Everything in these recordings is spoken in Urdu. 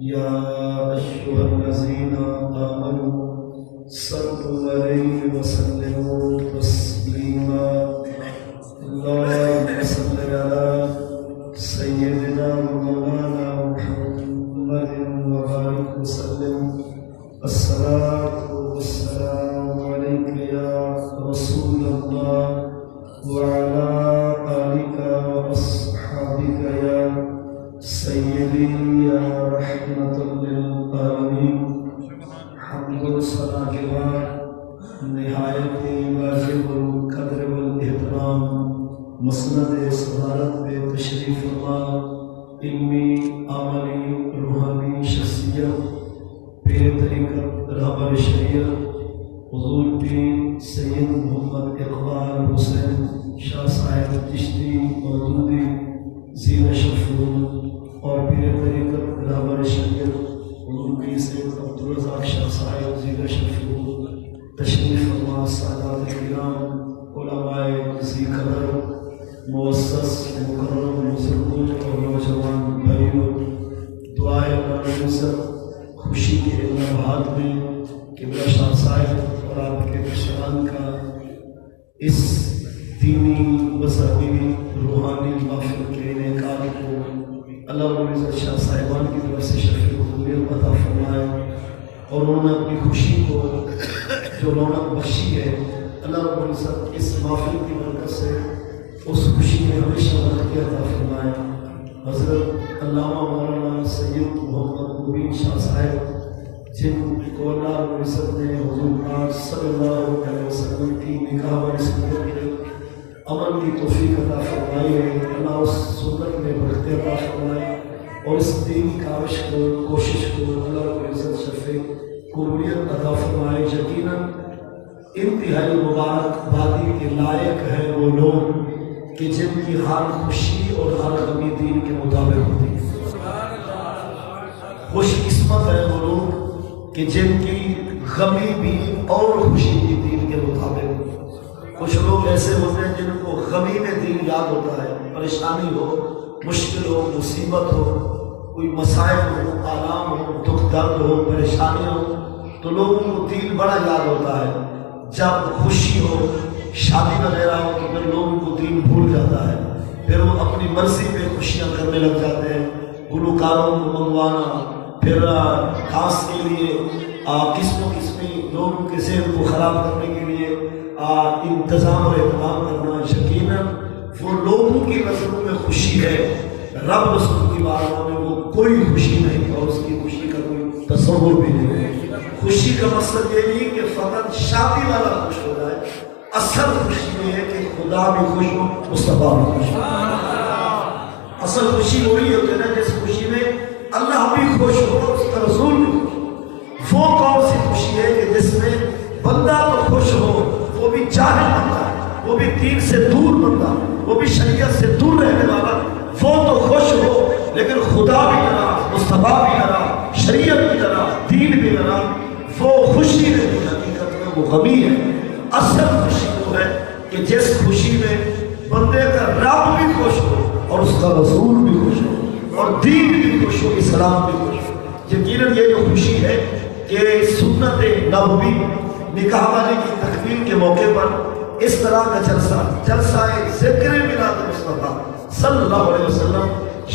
يا أيها الذين آمنوا صلوا عليه وسلموا تسليما اللهم صل على سيدنا ومولانا محمد وبارك وسلم الصلاة والسلام عليك يا رسول الله وعلى آلك وأصحابك يا سيدي يا رحمة للعالمين حمد الصلاة کے بعد نہایت واجب القدر والاحترام مسند صدارت پہ تشریف فرما علمی عملی روحانی شخصیت پیر طریقت رہبر شریعت حضور پیر سید محمد اقبال حسین شاہ صاحب چشتی مودودی زیر شفور اور پیر طریقت رہبر شریعت حضور پیر سید عبدالرزاق شاہ صاحب زیر شفور تشریف فرما سادات کرام علماء ذی قدر مؤسس مکرم بزرگوں اور نوجوان بھائیوں دعائے عزت خوشی کے لمحات میں قبلہ شاہ صاحب اور آپ کے پیشران کا اس دینی مذہبی روحانی محفل کے انعقاد کو اللہ رب العزت شاہ صاحبان کی طرف سے شفیع قبولیت عطا فرمائے اور انہوں نے اپنی خوشی کو جو رونق بخشی ہے اللہ رب العزت اس محفل کی برکت سے اس خوشی میں ہمیشہ برکت عطا فرمائے۔ حضرت علامہ مولانا سید محمد مبین شاہ صاحب جن کو اللہ رب العزت نے حضور پاک صلی اللہ علیہ وسلم کی نکاح والی سنت کے عمل کی توفیق عطا فرمائی ہے، اللہ اس سنت میں برکت عطا فرمائے اور اس دین کاوش کو کوشش کو اللہ رب العزت شفیع قبولیت عطا فرمائے۔ یقیناً انتہائی مبارک بادی کے لائق ہے وہ لوگ کہ جن کی ہر خوشی اور ہر غمی دین کے مطابق ہوتی ہے۔ خوش قسمت ہے وہ لوگ کہ جن کی غمی بھی اور خوشی بھی دین کے مطابق ہوتی ہے۔ کچھ لوگ ایسے ہوتے ہیں جن کو غمی میں دین یاد ہوتا ہے، پریشانی ہو، مشکل ہو، مصیبت ہو، کوئی مسائل ہو، آلام ہو، دکھ درد ہو، پریشانی ہو تو لوگوں کو دین بڑا یاد ہوتا ہے۔ جب خوشی ہو، شادی وغیرہ ہو تو پھر لوگوں کو دین بھول جاتا ہے، پھر وہ اپنی مرضی پہ خوشیاں کرنے لگ جاتے ہیں، گلوکاروں کو منگوانا، پھر خاص کے لیے قسم و قسمی لوگوں کے ذہن کو خراب کرنے کے لیے انتظام اور اہتمام کرنا۔ یقیناً وہ لوگوں کی نظروں میں خوشی ہے، رب رسول کی بارگاہ میں وہ کوئی خوشی نہیں اور اس کی خوشی کا کوئی تصور بھی نہیں ہے۔ خوشی کا مقصد یہ نہیں کہ فقط شادی والا خوش ہو جائے، اصل خوشی یہ ہے کہ خدا بھی خوش ہو، مصطفیٰ بھی خوش ہو۔ اصل خوشی وہی ہوتی ہے نا جس خوشی میں اللہ بھی خوش ہو، اس کا رسول بھی خوش ہو۔ وہ کون سی خوشی ہے کہ جس میں بندہ تو خوش ہو، وہ بھی جاہل بندہ، وہ بھی دین سے دور بندہ، وہ بھی شریعت سے دور رہنے والا، وہ تو خوش ہو لیکن خدا بھی ناراض، مصطفیٰ بھی ناراض، شریعت بھی ناراض، دین بھی ناراض، وہ خوشی نہیں، حقیقت میں وہ غمی ہے۔ اصل خوشی وہ ہے کہ جس خوشی میں بندے کا رب بھی خوش ہو اور اس کا رسول بھی خوش ہو اور دین بھی خوش ہو، اسلام بھی خوش ہو۔ یقیناً یہ جو خوشی ہے کہ سنت نبوی نکاح والی کی تکمیل کے موقع پر اس طرح کا جلسہ ذکر میلاد مصطفیٰ صلی اللہ علیہ وسلم،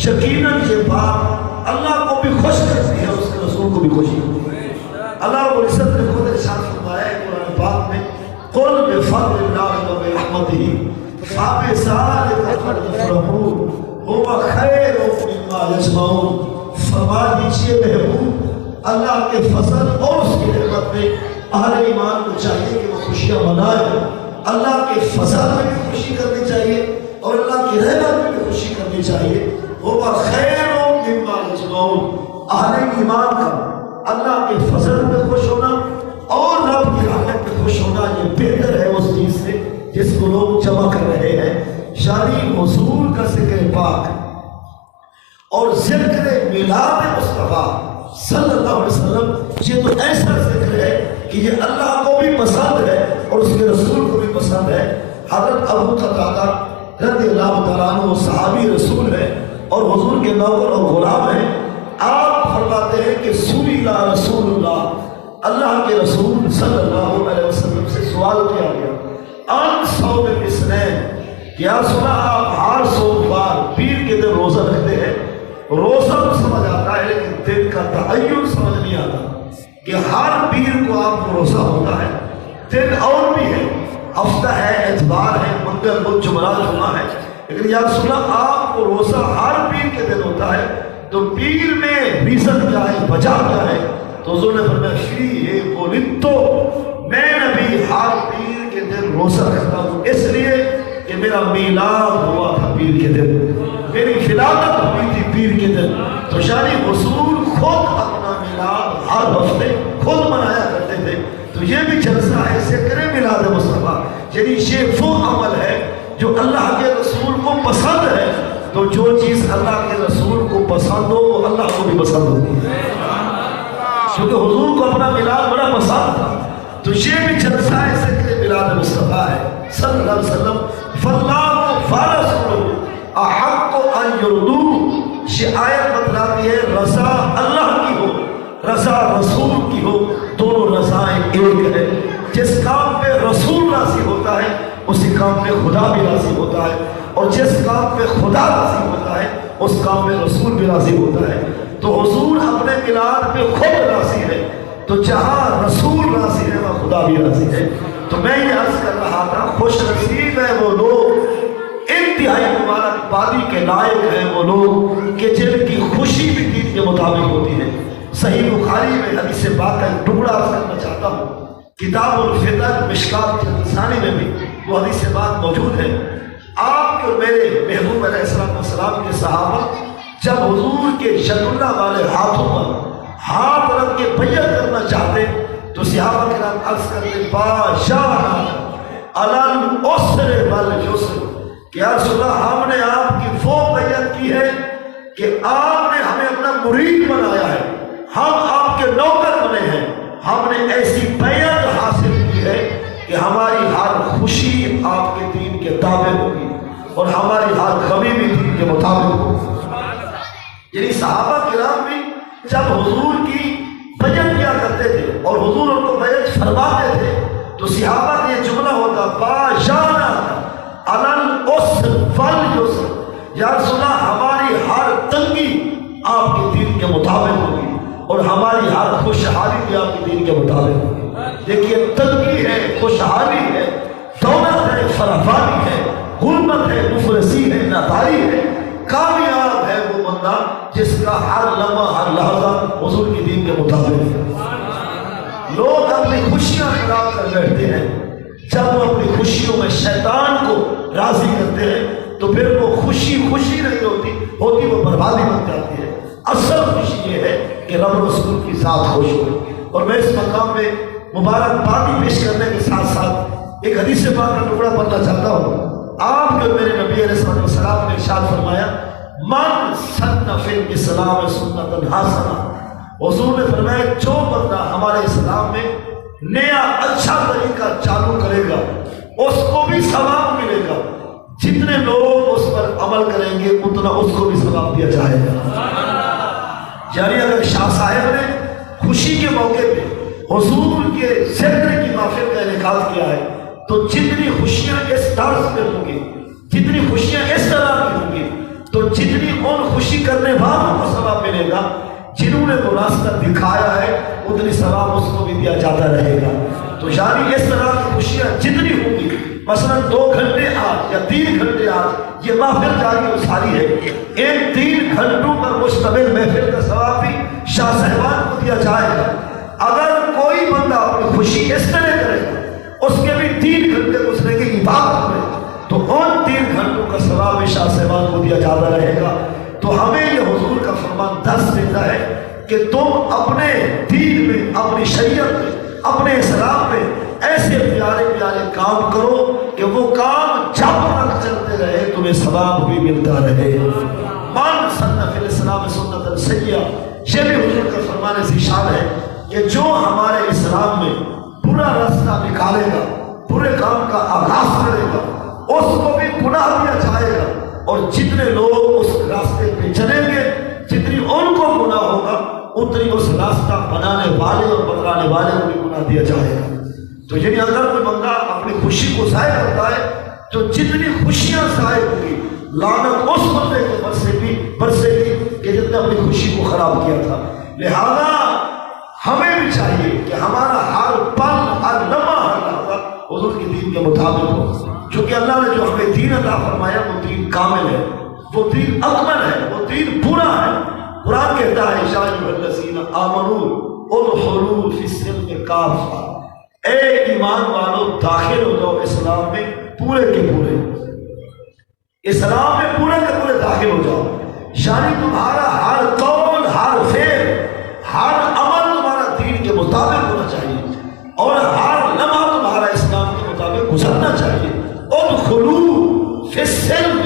یقیناً یہ بات اللہ کو بھی خوش کرتی ہے، اس کے رسول کو بھی خوشی ہوتی ہے۔ اللہ رب العزت نے خود ارشاد فرمایا ہے قرآن پاک میں، قل بفضل اللہ وبرحمتہ فبذلک فلیفرحوا هو خیر مما یجمعون۔ فرما دیجئے محبوب، اللہ کے فضل اور اس کی نعمت میں اہل ایمان کو چاہیے کہ وہ خوشیاں منائے، اللہ کے فضل میں بھی خوشی کرنی چاہیے اور اللہ کی رحمت میں بھی خوشی کرنی چاہیے۔ هو خیر مما یجمعون، اہل ایمان کا اللہ کے فضل میں خوش ہونا اور رب کی رحمت میں خوش ہونا یہ بہتر ہے اس چیز سے جس کو لوگ جمع کر رہے ہیں۔ یعنی حضور کا ذکر پاک اور ذکر میلاد مصطفیٰ صلی اللہ علیہ وسلم، یہ تو ایسا ذکر ہے کہ یہ اللہ کو بھی پسند ہے اور اس کے رسول کو بھی پسند ہے۔ حضرت ابو قتادہ رضی اللہ تعالیٰ عنہ صحابی رسول ہے اور حضور کے نوکر اور غلام ہیں۔ آپ فرماتے ہیں کہ سئل رسول اللہ، اللہ کے رسول صلی اللہ علیہ وسلم سے سوال کیا گیا ان صوم الاثنین، کیا سنا آپ ہر سوموار پیر کے دن روزہ رکھتے ہیں؟ روزہ تو سمجھ آتا ہے لیکن دن کا تعین سمجھ نہیں آتا کہ ہر پیر کو آپ کو روزہ ہوتا ہے، دن اور بھی ہے، ہفتہ ہے، اتوار ہے، منگل بدھ جمعرات جمعہ ہے، لیکن یا سنا آپ کو روزہ ہر پیر کے دن ہوتا ہے، تو پیر میں ریزن کیا ہے، وجہ کیا ہے؟ تو حضور نے فرمایا فیہ ولدتو، میں نبی ہر پیر کے دن روزہ رکھتا ہوں اس لیے کہ میرا میلاد ہوا تھا پیر کے دن، میری ولادت ہوئی تھی پیر کے دن، تو شانی حضور خود اپنا میلاد ہر ہفتے خود منایا کرتے تھے۔ تو یہ بھی جلسہ ہے، اسے کرے میلاد مصطفیٰ، یعنی یہ وہ عمل ہے جو اللہ کے رسول کو پسند ہے، تو جو چیز اللہ کے رسول کو پسند ہو وہ اللہ کو بھی پسند ہوتی ہے، کیونکہ حضور کو اپنا میلاد بڑا پسند تھا۔ تو یہ بھی جلسہ ہے، اسے کرے میلاد مصطفیٰ ہے صلی اللہ علیہ وسلم۔ فاللہ فارسولہ احق ان یردو، یہ آیت بتلاتی ہے رضا اللہ کی ہو، رضا رسول کی ہو، دونوں رضائیں ایک ہے۔ جس کام پہ رسول راضی ہوتا ہے اسی کام پہ خدا بھی راضی ہوتا ہے، اور جس کام پہ خدا راضی ہوتا ہے اس کام پہ رسول بھی راضی ہوتا ہے۔ تو حضور اپنے میلاد پہ خود راضی ہے، تو جہاں رسول راضی ہے وہاں خدا بھی راضی ہے۔ تو میں یہ عرض کر رہا تھا خوش نصیب ہے وہ لوگ، انتہائی مبارک بادی کے لائق ہیں وہ لوگ کہ جن کی خوشی بھی دین کے مطابق ہوتی ہے۔ صحیح بخاری میں حدیث پاک کا ایک ٹکڑا عرض کرنا چاہتا ہوں، کتاب الفطر مشکات ثانی میں بھی وہ حدیث پاک موجود ہے۔ آپ کے اور میرے محبوب علیہ السلام کے صحابہ جب حضور کے ید اللہ والے ہاتھوں پر ہاتھ رکھ کے بیعت کرنا چاہتے تو صحابہ کرام عرض کرتے باشانا علی العسر والیسر، کہ یا رسول اللہ ہم نے آپ کی وہ بیعت کی ہے کہ آپ نے ہمیں اپنا مرید بنایا ہے، ہم آپ کے نوکر بنے ہیں، ہم نے ایسی بیعت حاصل کی ہے کہ ہماری ہر خوشی آپ کے دین کے تابع ہوگی اور ہماری ہر غمی بھی دین کے مطابق ہوگی۔ یعنی صحابہ کرام بھی جب حضور کی بیعت کیا کرتے تھے اور حضور ان کو بیعت فرماتے تھے تو صحابہ کا یہ جملہ ہوتا باشانا علی العسر والیسر، یا رسول اللہ ہماری ہر تنگی آپ کے دین کے مطابق ہوگی اور ہماری ہر خوشحالی بھی آپ کے دین کے مطابق ہوگی۔ دیکھیے تنگی ہے، خوشحالی ہے، دولت ہے، فراوانی ہے، غربت ہے، مفلسی ہے، ناداری ہے، کامیاب ہے وہ بندہ جس کا ہر لمحہ ہر لحظہ حضور کی دین کے مطابق ہے۔ لوگ اپنی خوشیاں خراب کر بیٹھتے ہیں، جب وہ اپنی خوشیوں میں شیطان کو راضی کرتے ہیں تو پھر وہ خوشی نہیں ہوتی وہ بربادی بن جاتی ہے۔ اصل خوشی یہ ہے کہ رب رسول کی ذات خوش ہو۔ اور میں اس مقام میں مبارکبادی پیش کرنے کے ساتھ ساتھ ایک حدیث پاک کا ٹکڑا پڑھنا چاہتا ہوں۔ آپ کے میرے نبی علیہ السلام نے ارشاد فرمایا من سن فی الاسلام سنۃ حسنہ، حضور نے فرمایا جو بندہ ہمارے اسلام میں نیا اچھا طریقہ چالو کرے گا اس کو بھی ثواب ملے گا، جتنے لوگ اس پر عمل کریں گے اتنا اس کو بھی ثواب دیا جائے گا۔ یعنی اگر شاہ صاحب نے خوشی کے موقع پہ حضور کے ذکر کی محفل کا انعقاد کیا ہے تو جتنی خوشیاں اس طرز پہ ہوں گی، جتنی خوشیاں اس طرح کی ہوں گی، تو جتنی ان خوشی کرنے والوں کو ثواب ملے گا، جنہوں نے وہ راستہ دکھایا ہے اتنی ثواب اس کو بھی دیا جاتا رہے گا۔ تو یعنی اس طرح کی خوشیاں جتنی ہوں گی، مثلا 2 گھنٹے آج یا 3 گھنٹے آج یہ محفل جاری و ساری ہے، ان 3 گھنٹوں پر مشتمل محفل کا ثواب بھی شاہ صاحبان کو دیا جائے گا۔ اگر کوئی بندہ اپنی خوشی اس طرح کرے گا، اس کے بھی 3 گھنٹے گزرے گی عبادت میں، تو ان 3 گھنٹوں کا ثواب بھی شاہ صاحبان کو دیا جاتا رہے گا۔ تو ہمیں یہ حضور کا فرمان درس دیتا ہے کہ تم اپنے دین میں، اپنی شریعت میں، اپنے اسلام میں ایسے پیارے پیارے کام کرو کہ وہ کام جب تک چلتے رہے تمہیں ثواب بھی ملتا رہے۔ من سن فی الاسلام سنۃ سیئۃ، یہ بھی حضور کا فرمان ذیشان ہے کہ جو ہمارے اسلام میں برا راستہ نکالے گا، برے کام کا آغاز کرے گا، اس کو بھی گناہ دیا جائے گا، اور جتنے لوگ اس راستے پہ چلیں گے جتنی ان کو گناہ راستہ بنانے والے اور بتلانے والے کو بھی گناہ دیا جائے گا۔ تو یعنی اگر کوئی بندہ اپنی خوشی کو ضائع کرتا ہے تو جتنی خوشیاں ضائع ہوئی لعنت اس بندے کے برسے گی کہ جس نے اپنی خوشی کو خراب کیا تھا۔ لہذا ہمیں بھی چاہیے کہ ہمارا ہر پل، ہر لمحہ، ہر لحظہ حضور کی دین کے مطابق ہو، چونکہ اللہ نے جو ہمیں دین عطا فرمایا وہ دین کامل ہے، وہ دین اکمل ہے، وہ دین پورا ہے۔ قرآن کہتا ہے یا ایھا الذین آمنوا ادخلوا فی السلم کافہ، اے ایمان والو داخل ہو جاؤ اسلام میں پورے کے پورے، اسلام میں پورے کے پورے داخل ہو جاؤ، یعنی تمہارا ہر قول، ہر فعل، ہر عمل تمہارا دین کے مطابق ہونا چاہیے اور ہر لمحہ تمہارا اسلام کے مطابق گزرنا چاہیے۔ ادخلوا فی السلم،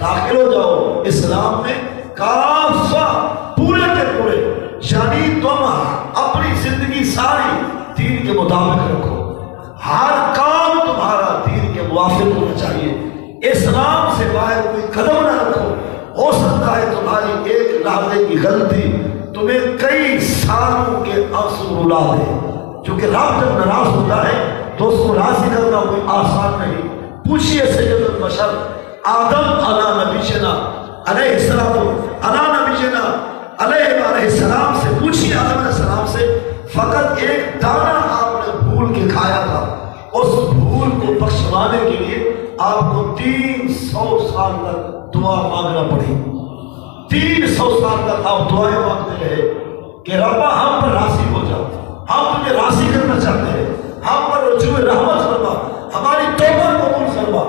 داخل ہو جاؤ اسلام میں کافہ، پورے کے پورے، یعنی تم اپنی زندگی ساری دین کے مطابق رکھو، ہر کام تمہارا دین کے موافق ہونا چاہیے، اسلام سے باہر کوئی قدم نہ رکھو۔ ہو سکتا ہے تمہاری ایک لحظے کی غلطی تمہیں کئی سالوں کے آنسو رلا دے، کیونکہ رب جب ناراض ہوتا ہے تو اس کو راضی کرنا کوئی آسان نہیں۔ پوچھئے سید البشر آدم علیہ نبینا علیہ السلام سے، پوچھئے آدم علیہ السلام سے، فقط ایک دانہ آپ نے بھول کے کھایا تھا، اس بھول کو بخشوانے کے لیے آپ کو 300 سال تک دعا مانگنا پڑی۔ 300 سال تک آپ دعائیں مانگتے رہے کہ ربا ہم پر راضی ہو جا، ہم تجھے راضی کرنا چاہتے ہیں، ہم پر رجوع رحمت فرما، ہماری توبہ قبول فرما۔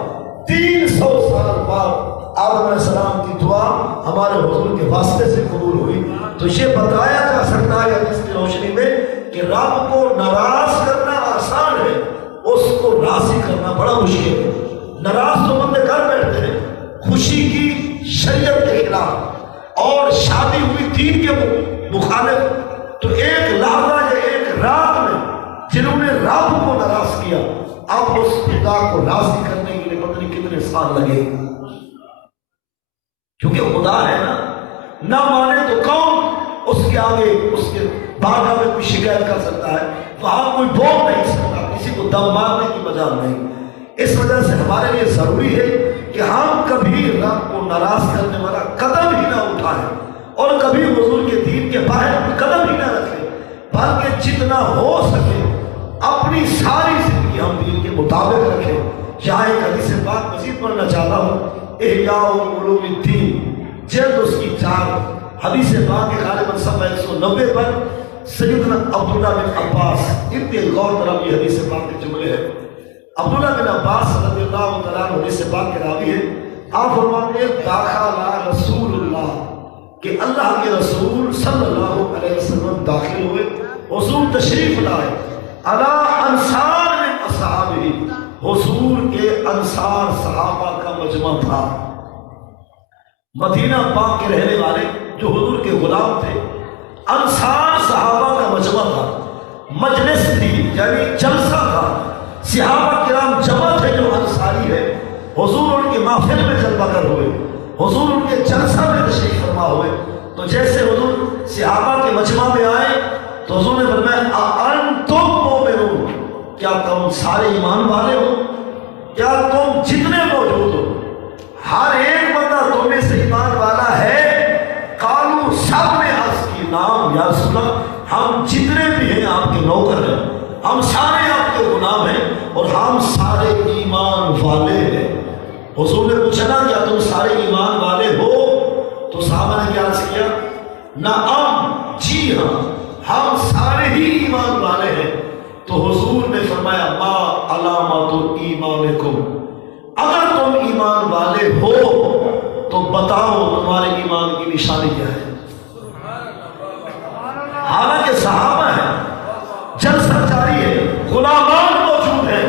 300 سال بعد آدم علیہ السلام کی دعا ہمارے حضور کے واسطے سے قبول ہوئی۔ تو یہ بتایا جا سکتا ہے اس کی روشنی میں کہ رب کو ناراض کرنا آسان ہے، اس کو راضی کرنا بڑا مشکل ہے۔ ناراض تو بندے کر بیٹھتے ہیں خوشی کی شریعت کے خلاف اور شادی ہوئی دین کے مخالف، تو ایک لحظہ یا ایک رات میں جنہوں نے رب کو ناراض کیا، اب اس خدا کو راضی کرنے کے لیے پتہ نہیں کتنے سال لگے، کیونکہ خدا ہے نا، نہ مانے تو کون اس کے آگے، اس کے بارگاہ میں کوئی شکایت کر سکتا ہے، وہاں کوئی بول نہیں سکتا، کسی کو دم مارنے کی مجال نہیں۔ اس وجہ سے ہمارے لیے ضروری ہے کہ ہم کبھی رب کو ناراض کرنے والا قدم ہی نہ اٹھائیں اور کبھی حضور کے دین کے باہر قدم ہی نہ رکھیں، بلکہ جتنا ہو سکے اپنی ساری زندگی ہم دین کے مطابق رکھیں۔ یہاں ایک حدیث پاک مزید پڑھنا چاہتا ہوں، احیاء علوم الدین جلد اس کی 4، حدیث پاک کے غالباً صفحہ 190 پر سیدنا عبداللہ بن عباس، اتنے غور طرف یہ حدیث پاک کے جملے ہیں۔ عبداللہ بن عباس رضی اللہ تعالیٰ عنہ حدیث پاک کے راوی ہے، آپ فرماتے ہیں داخل رسول اللہ، کہ اللہ کے رسول صلی اللہ علیہ وسلم داخل ہوئے، حضور تشریف لائے، علی انصار من اصحابہ، حضور کے انصار صحابہ کا مجمع تھا، مدینہ پاک کے رہنے والے جو حضور کے غلام تھے، انصار صحابہ کا مجمع تھا، مجلس تھی یعنی جلسہ تھا، صحابہ کرام جمع تھے جو انصاری ہے، حضور ان کے محفل میں جلوہ گر ہوئے، حضور ان کے جلسہ میں تشریف فرما ہوئے۔ تو جیسے حضور صحابہ کے مجمع میں آئے تو حضور نے فرمایا انتم مومنون، کیا تم سارے ایمان والے ہو؟ کیا تم جتنے موجود ہو ہر ایک بندہ تم میں سے ایمان والا ہے؟ قالوا، سب نے عرض کی نام یا رسول اللہ، ہم جتنے بھی ہیں آپ کے نوکر ہیں، ہم سارے آپ کے غلام ہیں اور ہم سارے ایمان والے ہیں۔ حضور نے پوچھا نا کیا تم سارے ایمان والے ہو؟ تو صحابہ نے کیا عرض کیا؟ نعم، جی ہاں، ہم سارے ہی ایمان والے ہیں۔ تو حضور نے فرمایا ما علامت ایمانکم، اگر تم ایمان والے ہو تو بتاؤ تمہارے ایمان کی نشانی کیا ہے۔ حالانکہ صحابہ ہیں، جلسہ جاری ہے، غلامان موجود ہیں،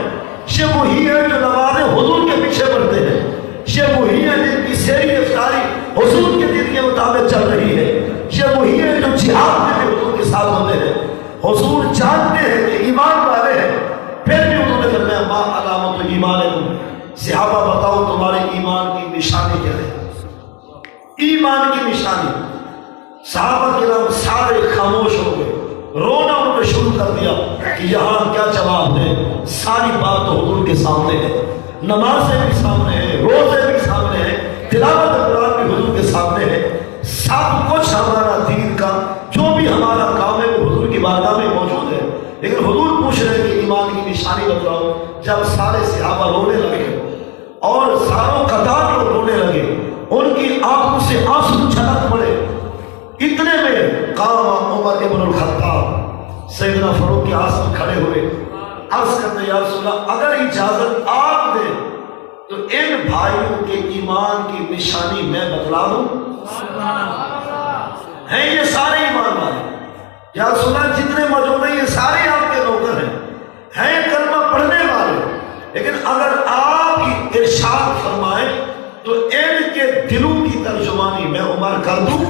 یہ وہی ہے جو نمازیں حضور کے پیچھے پڑھتے ہیں، یہ وہی ہے جن کی سحری افطاری حضور کے دین کے مطابق چل رہی ہے، یہ وہی ہے جو جہاد میں بھی حضور کے ساتھ ہوتے ہیں۔ حضور جانتے ہیں کہ ایمان والے ہیں، پھر بھی انہوں نے فرمایا ما علامت ایمانکم، صحابہ بتاؤ تمہارے ایمان کی نشانی کیا ہے۔ ایمان کی نشانی، صحابہ کرام سارے خاموش ہو گئے، کہ یہاں کیا جواب دیں؟ ساری بات تو حضور کے سامنے ہے، نمازیں بھی سامنے ہیں، روزے بھی سامنے ہیں، تلاوت قرآن بھی حضور کے سامنے ہے، سب کچھ ہمارا دین کا جو بھی ہمارا کام ہے وہ حضور کی بارگاہ میں موجود ہے۔ لیکن حضور پوچھ رہے ہیں کہ ایمان کی نشانی بتلاؤ۔ جب سارے صحابہ رونے لگے اور ساروں قطار لوگ رونے لگے، ان کی آنکھوں سے آنسو چھلک پڑے، اتنے میں قام عمر ابن الخطاب، سیدنا فاروق اعظم کھڑے ہوئے، عرض کرتے یا رسول اللہ اگر اجازت آپ دیں تو ان بھائیوں کے ایمان کی نشانی میں بتلا دوں؟ ہیں یہ سارے ایمان والے یا رسول اللہ جتنے موجود ہیں یہ سارے آپ کے نوکر ہیں کلمہ پڑھنے والے، لیکن اگر آپ کی ارشاد فرمائیں تو ان کے دلوں کی ترجمانی میں عمر کر دوں؟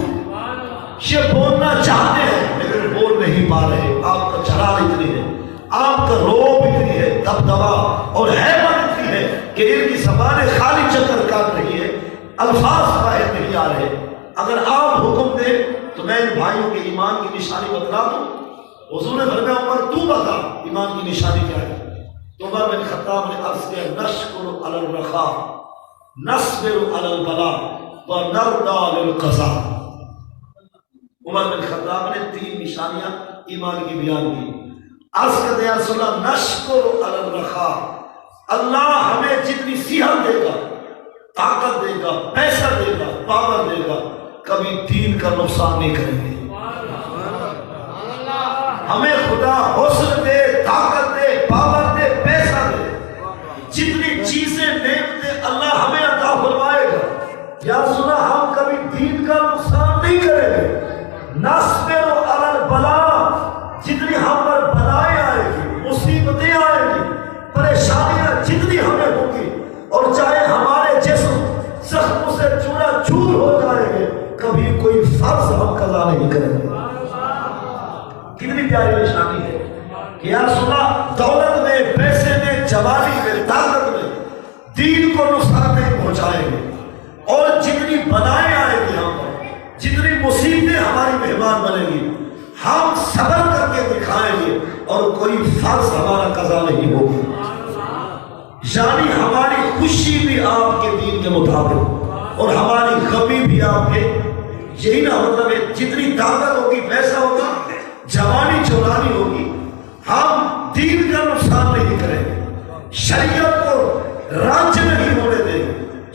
یہ بولنا چاہتے ہیں لیکن بول نہیں پا رہے، آپ کا جلال اتنی ہے، آپ کا روب اتنی ہے، دبدبا اور ہیبت اتنی ہے کہ ان کی زبانیں خالی چکر کاٹ رہی ہے، الفاظ باہر نہیں آ رہے۔ اگر آپ حکم دیں تو میں ان بھائیوں کے ایمان کی نشانی بتلا دوں؟ حضور نے فرمایا عمر تو بتا ایمان کی نشانی کیا ہے؟ تو عمر بن خطاب نے عرض کیا نشکر علی الرخاء نصبر علی البلاء ونرضى للقضاء۔ عمر بن خطاب نے 3 نشانیاں ایمان کی بیان کی۔ عرض کرتے یا رسول اللہ نشکر علی الرخاء، اللہ ہمیں جتنی صحت دے گا، طاقت دے گا، پیسہ دے گا، پاور دے گا، کبھی دین کا نقصان نہیں کریں گے۔ ہمیں خدا حسن دے، طاقت دے، پاور دے، پیسہ دے، جتنی چیزیں نعمتیں اللہ ہمیں عطا فرمائے گا، یا رسول اللہ ہم کبھی دین کا نقصان نہیں کریں گے۔ نصبر علی البلاء، جتنی ہم پر بلائیں آئے گی، مصیبتیں آئیں گی، پریشانیاں جتنی ہمیں ہوگی، اور چاہے ہمارے جسم زخموں سے چورا چور ہو جائیں گے، کبھی کوئی فرض ہم قضا نہیں کریں گے۔ کتنی پیاری نشانی ہے کہ یا رسول اللہ دولت میں، پیسے میں، جوانی میں، طاقت میں دین کو نقصان نہیں پہنچائیں گے، اور جتنی بلائیں آئیں گی ہم پر، جتنی مصیبتیں ہماری مہمان بنیں گی، ہم صبر کر کے دکھائیں گے اور کوئی فرض ہمارا قضا نہیں ہوگی۔ یعنی ہماری خوشی بھی آپ کے دین کے مطابق اور ہماری غمی بھی آپ کے، یہی نہ مطلب ہے جتنی طاقت ہوگی، پیسہ ہوگا، جوانی چورانی ہوگی، ہم دین کا نقصان نہیں کریں گے، شریعت کو رنج نہیں ہونے دیں گے،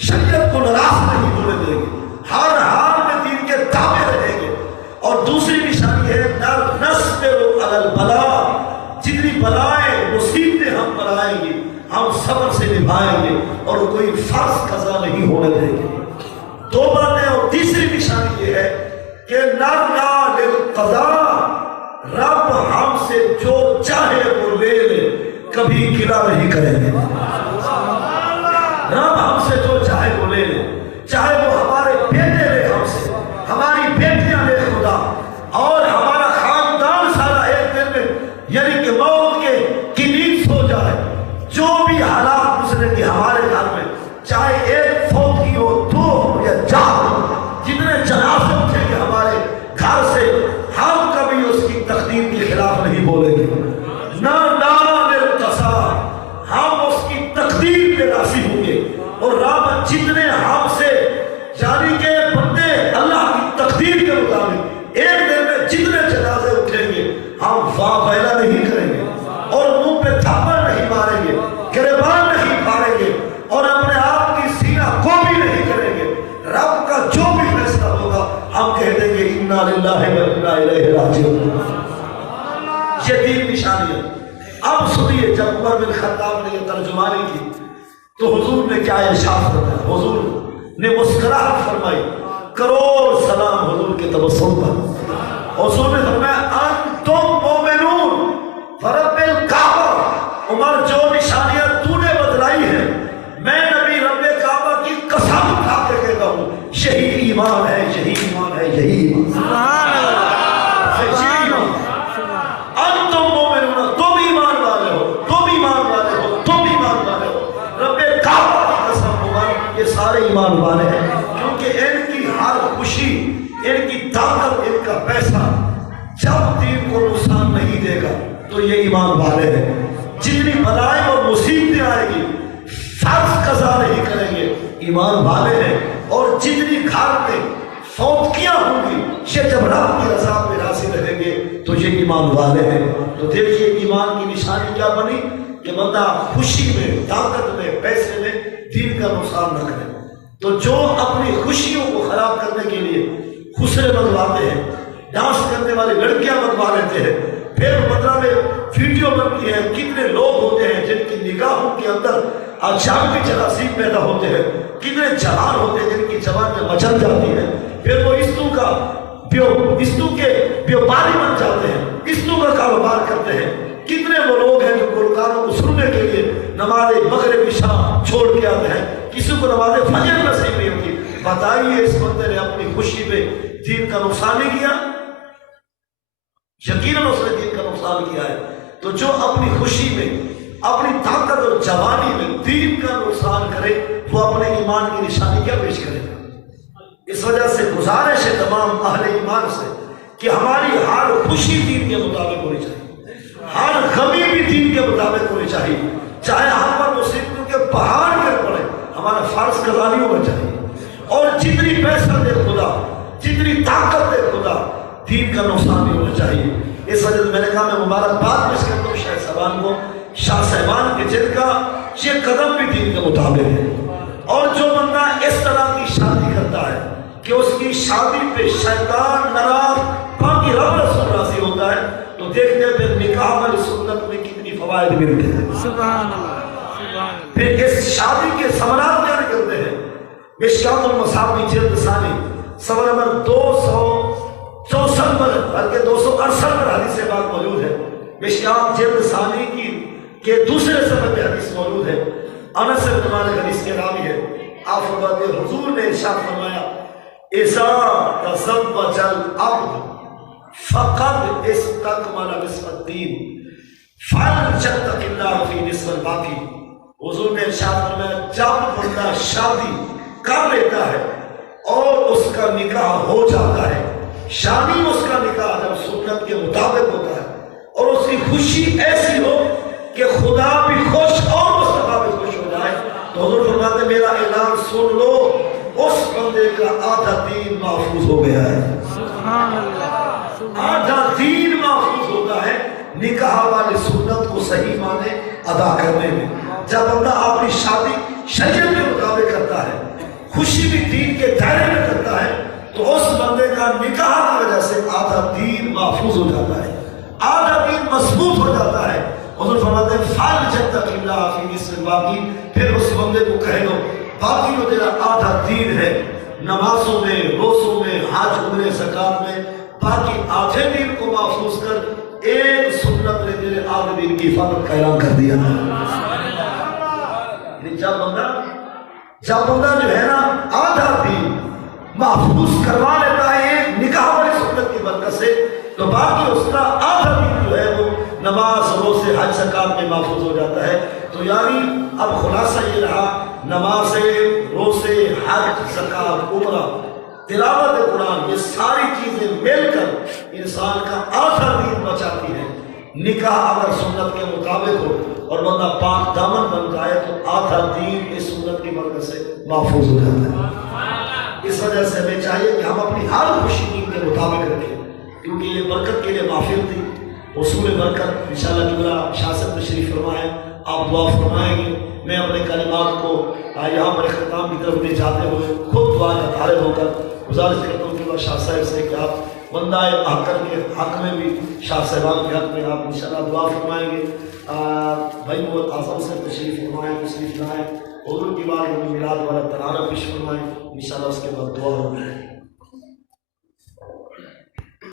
شریعت کو ناراض نہیں ہونے دیں گے، ہر حال میں دین کے تابع رہیں گے۔ اور دوسری نشانی ہے نصبر علی البلاء، جتنی بلائیں مصیبتیں ہم پر آئیں گی ہم صبر سے نبھائیں گے اور کوئی فرض قضا نہیں ہونے دیں گے۔ 2 باتیں، اور تیسری نشانی یہ ہے کہ نرضى للقضاء، رب ہم سے جو چاہے وہ لے لے، کبھی گلہ نہیں کریں گے۔ رب ہم سے جو چاہے وہ لے لے، چاہے وہ ہمارے بیٹے لے ہم سے، ہماری بیٹیاں لے خدا، اور ہمارا خاندان سارا ایک دن میں یعنی کہ موت کی نیند سو جائے، جو بھی حالات گزرے گی ہمارے گھر میں، چاہے ایک فوت کی ہو، 2 ہو یا 4 ہو، جتنے جنازے اٹھیں گے ہمارے گھر سے، ہم کبھی اس کی تقدیر کے خلاف نہیں بولیں گے۔ نہ ہم اس کی تقدیر پہ راضی ہوں گے، اور رب جتنے ہم سے یعنی کہ بندے اللہ کی تقدیر کے مطابق ایک دن میں جتنے جنازے اٹھیں گے ہم واہ ویلا نہیں کریں گے، اور منہ پہ تھپڑ نہیں ماریں گے، گریبان نہیں پھاڑیں گے، اور اپنے آپ کی سینہ کو بھی نہیں کریں گے۔ رب کا جو بھی فیصلہ ہوگا ہم کہہ دیں گے انا للہ و انا الیہ راجعون۔ یہ 3 نشانیاں۔ اب سنیے جب عمر بن خطاب نے یہ ترجمانی کی تو حضور نے کیا ارشاد فرمایا؟ حضور نے مسکراہٹ فرمائی، کروڑ سلام حضور کے تبسم پر۔ حضور نے فرمایا انتم مومنون فرب الکعبہ، عمر جو نشانیاں تو نے بتلائی ہیں میں نبی رب کعبہ کی قسم کھا کے کہتا ہوں یہی ایمان ہے، یہی ایمان ہے، یہی ایمان ہے۔ انتم مومنون، تم ایمان والے ہو، تم ایمان والے ہو، تم ایمان والے ہو، رب کعبہ کی قسم عمر یہ سارے ایمان والے ہیں، کیونکہ ان کی ہر خوشی، ان کی طاقت، ان کا پیسہ جب دین کو نقصان نہیں دے گا، تو یہ ایمان والے ہیں. جتنی بلائیں اور مصیبتیں آئے گی فرض قضا نہیں کریں گے، ایمان والے ہیں. اور جتنی گھر میں فوتکیاں ہوں گی یہ جب رب کی رضا میں راضی رہیں گے تو یہ ایمان والے ہیں. تو دیکھیے ایمان کی نشانی کیا بنی کہ بندہ خوشی میں، طاقت میں، پیسے میں دین کا نقصان نہ کرے. تو جو اپنی خوشیوں کو خراب کرنے کے لیے خسرے بنواتے ہیں، ڈانس کرنے والی لڑکیاں بنوا لیتے ہیں، پھر مطلب ویڈیو بنتی ہے، کتنے لوگ ہوتے ہیں جن کی نگاہوں کے اندر اچانک جراثیم پیدا ہوتے ہیں، کتنے جوان ہوتے ہیں جن کی جوانیاں مچل جاتی ہیں، پھر وہ استو کے بیوپاری بن جاتے ہیں، استو کا کاروبار کرتے ہیں. کتنے وہ لوگ ہیں جو گلوکاروں کو سننے کے لیے نماز مغرب عشاء چھوڑ کے آتے ہیں، کسی کو نماز فجر نصیب نہیں ہوتی. بتائیے اس بندے نے اپنی خوشی میں دین کا نقصان نہیں کیا؟ یقیناً اس نے دین کا نقصان کیا ہے. تو جو اپنی خوشی میں، اپنی طاقت اور جوانی میں دین کا نقصان کرے وہ اپنے ایمان کی نشانی کیا پیش کرے گا؟ اس وجہ سے گزارش ہے تمام اہل ایمان سے کہ ہماری ہر خوشی دین کے مطابق ہونی چاہیے، ہر غمی بھی دین کے مطابق ہونی چاہیے. چاہے ہم پر مصیبتوں کے پہاڑ گر پڑے، ہمارا فرض قضا نہیں ہونا چاہیے. اور جتنی پیسہ دے خدا، جتنی طاقت دے خدا، دین کا نقصان نہیں ہونا چاہیے. اس وجہ سے میں نے کہا میں مبارکباد پیش کرتا ہوں شاہ صاحبان کو، شاہ صاحبان کے جن کا یہ قدم بھی دین کے مطابق ہے. اور جو بندہ اس طرح کی شادی کرتا ہے کہ اس کی شادی پہ شیطان ناراض، باقی رب رسول راضی ہوتا ہے، تو دیکھتے ہیں پھر نکاح والی سنت میں کتنی فوائد ملتے ہیں. سبحان اللہ. پھر اس شادی کے ثمرات کیا نکلتے ہیں. مشکات المصابیح جلد ثانی صفحہ نمبر 264 پر، بلکہ 268 پر حدیث پاک موجود ہے. مشکات جلد ثانی کے دوسرے صفحے میں حدیث موجود ہے. انس بن مالک حدیث کے راوی ہے. آپ فرماتے ہیں حضور نے ارشاد فرمایا اذا تزوج العبد فقد استکمل نصف الدین فلیتق اللہ فی نصف الباقی. حضور نے ارشاد فرمایا جب بندہ شادی کر لیتا ہے اور اس کا نکاح ہو جاتا ہے، شادی اس کا نکاح جب سنت کے مطابق ہوتا ہے اور اس کی خوشی ایسی ہو کہ خدا بھی خوش اور مصطفیٰ بھی خوش ہو جائے، تو حضور فرماتے ہیں میرا اعلان سن لو، اس بندے کا آدھا دین محفوظ ہو گیا ہے. سبحان اللہ. آدھا دین محفوظ ہوتا ہے نکاح والی سنت کو صحیح معنی ادا کرنے میں. جب بندہ اپنی شادی شریعت کے مطابق کرتا ہے، خوشی بھی دین کے دائرے میں کرتا ہے، تو اس بندے کا نکاح کی وجہ سے آدھا دین محفوظ ہو جاتا ہے، آدھا دین مضبوط ہو جاتا ہے. حضور فرماتے ہیں فلیتق اللہ فی نصف الباقی. پھر اس بندے کو کہے گا باقی جو تیرا آدھا دین ہے، نمازوں میں، روزوں میں، حج عمرے زکات میں، باقی آدھے دین کو محفوظ کر. ایک سنت نے تیرے آدھے دین کی حفاظت کا اعلان کر دیا. جب بندہ جو ہے نا آدھا دین محفوظ کروا لیتا ہے ایک نکاح والی سنت کی برکت سے، تو باقی اس کا آدھا دین جو ہے وہ نماز، روزے، حج زکات میں محفوظ ہو جاتا ہے. تو یعنی اب خلاصہ یہ رہا، نماز، روزے، حج، زکات، عمرہ، تلاوت قرآن، یہ ساری چیزیں مل کر انسان کا آدھا دین بچاتی ہے. نکاح اگر سنت کے مطابق ہو اور بندہ پاک دامن بن جائے تو آدھا دین اس سنت کی برکت سے محفوظ ہو جاتا ہے. اس وجہ سے ہمیں چاہیے کہ ہم اپنی ہر خوشی دین کے مطابق رکھیں، کیونکہ یہ برکت کے لیے محفل تھی. حصول برکت انشاءاللہ جملہ شاہ صاحب تشریف فرمائیں، آپ دعا فرمائیں گے. میں اپنے کلمات کو یہاں پر اختتام کی طرف لے جاتے ہوئے خود دعا کا طالب ہو کر گزارش کرتا ہوں کہ شاہ صاحب سے کہ آپ بندہ حقر کے حق میں بھی، شاہ صاحبان کے حق میں آپ انشاءاللہ دعا فرمائیں گے. بھائی وہ اعظم سے تشریف فرمائیں، تشریف لائیں، حضور کی بارگاہ میں میلاد والا ترانہ پیش فرمائیں، انشاءاللہ اس کے بعد دعا ہوگی.